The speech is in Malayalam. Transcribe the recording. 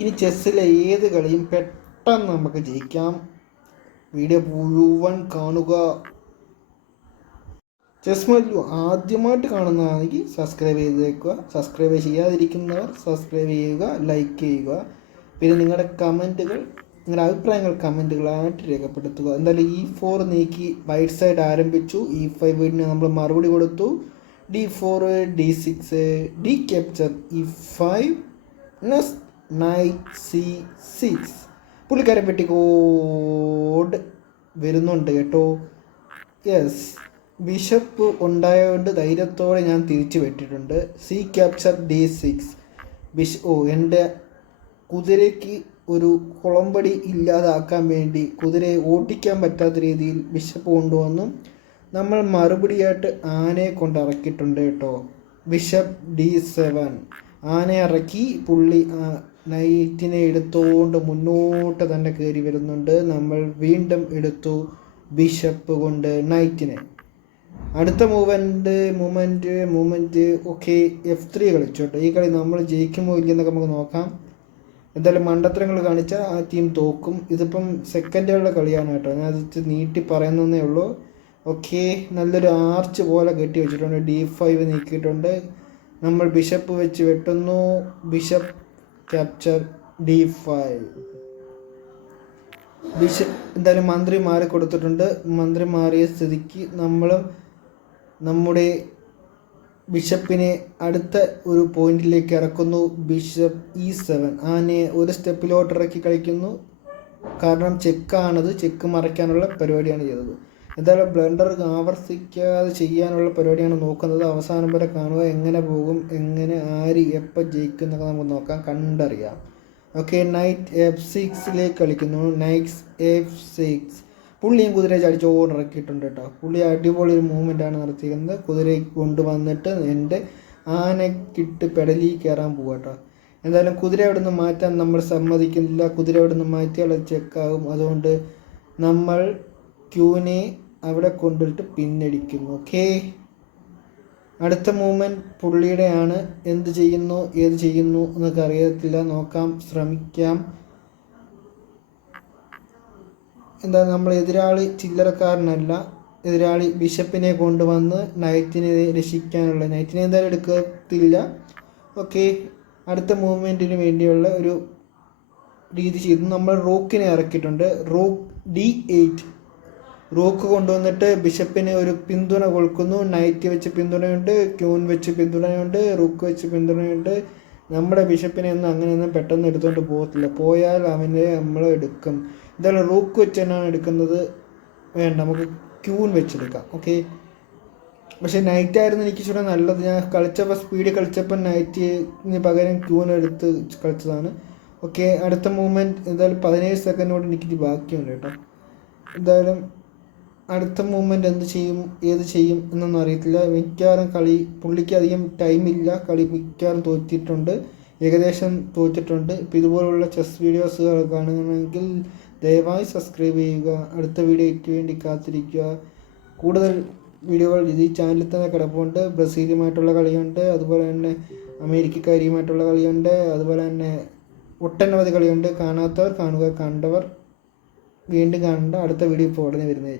ഇനി ചെസ്സിലെ ഏത് കളിയും പെട്ടെന്ന് നമുക്ക് ജയിക്കാം. വീഡിയോ മുഴുവൻ കാണുക. ചെസ് മല്ലു ആദ്യമായിട്ട് കാണുന്നതാണെങ്കിൽ സബ്സ്ക്രൈബ് ചെയ്തേക്കുക. സബ്സ്ക്രൈബ് ചെയ്യാതിരിക്കുന്നവർ സബ്സ്ക്രൈബ് ചെയ്യുക, ലൈക്ക് ചെയ്യുക. പിന്നെ നിങ്ങളുടെ കമൻറ്റുകൾ, നിങ്ങളുടെ അഭിപ്രായങ്ങൾ കമൻറ്റുകളായിട്ട് രേഖപ്പെടുത്തുക. എന്തായാലും E4 നീക്കി വൈറ്റ് സൈഡ് ആരംഭിച്ചു. E5 നമ്മൾ മറുപടി കൊടുത്തു. D4, D6, D capture, E5, next night C6. പുള്ളിക്കാരൻ പെട്ടിക്കോട് വരുന്നുണ്ട് കേട്ടോ. യെസ്, ബിഷപ്പ് ഉണ്ടായതുകൊണ്ട് ധൈര്യത്തോടെ ഞാൻ തിരിച്ചു വെട്ടിട്ടുണ്ട്. C capture, D6. എൻ്റെ കുതിരയ്ക്ക് ഒരു കുളമ്പടി ഇല്ലാതാക്കാൻ വേണ്ടി, കുതിരയെ ഓട്ടിക്കാൻ പറ്റാത്ത രീതിയിൽ ബിഷപ്പ് കൊണ്ടുവന്നു. നമ്മൾ മറുപടിയായിട്ട് ആനയെ കൊണ്ട് ഇറക്കിയിട്ടുണ്ട് കേട്ടോ. Bishop D7. ആനയെ ഇറക്കി പുള്ളി നൈറ്റിനെ എടുത്തുകൊണ്ട് മുന്നോട്ട് തന്നെ കയറി വരുന്നുണ്ട്. നമ്മൾ വീണ്ടും എടുത്തു ബിഷപ്പ് കൊണ്ട് നൈറ്റിനെ. അടുത്ത മൂവ്മെൻറ്റ് ഓക്കെ, F3 കളിച്ചു കേട്ടോ. ഈ കളി നമ്മൾ ജയിക്കുമോ ഇല്ലെന്നൊക്കെ നമുക്ക് നോക്കാം. എന്തായാലും മണ്ടത്തരങ്ങൾ കാണിച്ചാൽ ആ ടീം തോക്കും. ഇതിപ്പം സെക്കൻഡുകളുടെ കളിയാണ് കേട്ടോ, ഞാൻ അത് നീട്ടി പറയുന്നതേ ഉള്ളൂ. ഓക്കെ, നല്ലൊരു ആർച്ച് പോലെ കെട്ടി വെച്ചിട്ടുണ്ട്. D5 നീക്കിയിട്ടുണ്ട്. നമ്മൾ ബിഷപ്പ് വെച്ച് വെട്ടുന്നു. Bishop capture, D5. എന്തായാലും മന്ത്രി മാറി കൊടുത്തിട്ടുണ്ട്. മന്ത്രി മാറിയ സ്ഥിതിക്ക് നമ്മളും നമ്മുടെ ബിഷപ്പിനെ അടുത്ത ഒരു പോയിന്റിലേക്ക് ഇറക്കുന്നു. Bishop E7. ആനയെ ഒരു സ്റ്റെപ്പിലോട്ട് ഇറക്കി കളിക്കുന്നു. കാരണം ചെക്കാണത്, ചെക്ക് മറയ്ക്കാനുള്ള പരിപാടിയാണ് ചെയ്തത്. എന്തായാലും ബ്ലണ്ടർ ആവർത്തിക്കാതെ ചെയ്യാനുള്ള പരിപാടിയാണ് നോക്കുന്നത്. അവസാനം വരെ കാണുക, എങ്ങനെ പോകും, എങ്ങനെ ആര് എപ്പോൾ ജയിക്കും എന്നൊക്കെ നമുക്ക് നോക്കാം, കണ്ടറിയാം. ഓക്കെ, നൈറ്റ് F6 കളിക്കുന്നു. Night F6. പുള്ളിയും കുതിരയെ ചടിച്ചോട് ഇറക്കിയിട്ടുണ്ട് കേട്ടോ. പുള്ളി അടിപൊളി ഒരു മൂവ്മെൻറ്റാണ് നടത്തിയിരിക്കുന്നത്. കുതിരയെ കൊണ്ടുവന്നിട്ട് എൻ്റെ ആനക്കിട്ട് പെടലി കയറാൻ പോവുക കേട്ടോ. എന്തായാലും കുതിര അവിടെ നിന്ന് മാറ്റാൻ നമ്മൾ സമ്മതിക്കുന്നില്ല. കുതിര അവിടെ നിന്ന് മാറ്റിയാൽ അത് ചെക്കാകും. അതുകൊണ്ട് നമ്മൾ ക്യൂവിനെ അവിടെ കൊണ്ടിട്ട് പിന്നടിക്കുന്നു. ഓക്കെ, അടുത്ത മൂവ്മെൻറ്റ് പുള്ളിയുടെയാണ്. എന്ത് ചെയ്യുന്നു, ഏത് ചെയ്യുന്നു എന്നൊക്കെ അറിയത്തില്ല. നോക്കാം, ശ്രമിക്കാം. എന്താ, നമ്മൾ എതിരാളി ചില്ലറക്കാരനല്ല. എതിരാളി ബിഷപ്പിനെ കൊണ്ടുവന്ന് നൈറ്റിനെ രക്ഷിക്കാനുള്ള, നൈറ്റിനെ എന്തായാലും എടുക്കത്തില്ല. ഓക്കെ, അടുത്ത മൂവ്മെൻറ്റിന് വേണ്ടിയുള്ള ഒരു രീതി ചെയ്തു. നമ്മൾ റൂക്കിനെ ഇറക്കിയിട്ടുണ്ട്. Rook D8. റൂക്ക് കൊണ്ടുവന്നിട്ട് ബിഷപ്പിന് ഒരു പിന്തുണ കൊടുക്കുന്നു. നൈറ്റ് വെച്ച് പിന്തുണയുണ്ട്, ക്യൂൻ വെച്ച് പിന്തുണയുണ്ട്, റൂക്ക് വെച്ച് പിന്തുണയുണ്ട്. നമ്മുടെ ബിഷപ്പിനെ ഒന്നും അങ്ങനെയൊന്നും പെട്ടെന്ന് എടുത്തുകൊണ്ട് പോകത്തില്ല. പോയാൽ അവനെ നമ്മൾ എടുക്കും. എന്തായാലും റൂക്ക് വെച്ച് തന്നെയാണ് എടുക്കുന്നത്. വേണ്ട, നമുക്ക് ക്യൂൻ വെച്ചെടുക്കാം. ഓക്കെ, പക്ഷേ നൈറ്റായിരുന്നു എനിക്ക് ഇച്ചിരി നല്ലത്. ഞാൻ കളിച്ചപ്പോൾ സ്പീഡ് കളിച്ചപ്പോൾ നൈറ്റിന് പകരം ക്യൂൻ എടുത്ത് കളിച്ചതാണ്. ഓക്കെ, അടുത്ത മൂവ്മെൻറ്റ് എന്തായാലും 17 സെക്കൻഡോട് എനിക്കിത് ബാക്കിയുണ്ട് കേട്ടോ. എന്തായാലും അടുത്ത മൂവ്മെൻറ്റ് എന്ത് ചെയ്യും, ഏത് ചെയ്യും എന്നൊന്നും അറിയത്തില്ല. മിക്കവാറും കളി പുള്ളിക്ക് അധികം ടൈമില്ല. കളി മിക്കവാറും തോറ്റിട്ടുണ്ട്, ഏകദേശം തോറ്റിട്ടുണ്ട്. ഇപ്പോൾ ഇതുപോലുള്ള ചെസ് വീഡിയോസുകൾ കാണുകയാണെങ്കിൽ ദയവായി സബ്സ്ക്രൈബ് ചെയ്യുക. അടുത്ത വീഡിയോയ്ക്ക് വേണ്ടി കാത്തിരിക്കുക. കൂടുതൽ വീഡിയോകൾ ഈ ചാനലിൽ തന്നെ കിടപ്പുണ്ട്. ബ്രസീലുമായിട്ടുള്ള കളിയുണ്ട്, അതുപോലെ തന്നെ അമേരിക്കക്കാരിയുമായിട്ടുള്ള കളിയുണ്ട്, അതുപോലെ തന്നെ ഒട്ടനവധി കളിയുണ്ട്. കാണാത്തവർ കാണുക, കണ്ടവർ വീണ്ടും കാണേണ്ട. അടുത്ത വീഡിയോ ഇപ്പോൾ ഉടനെ വരുന്നതായിരിക്കും.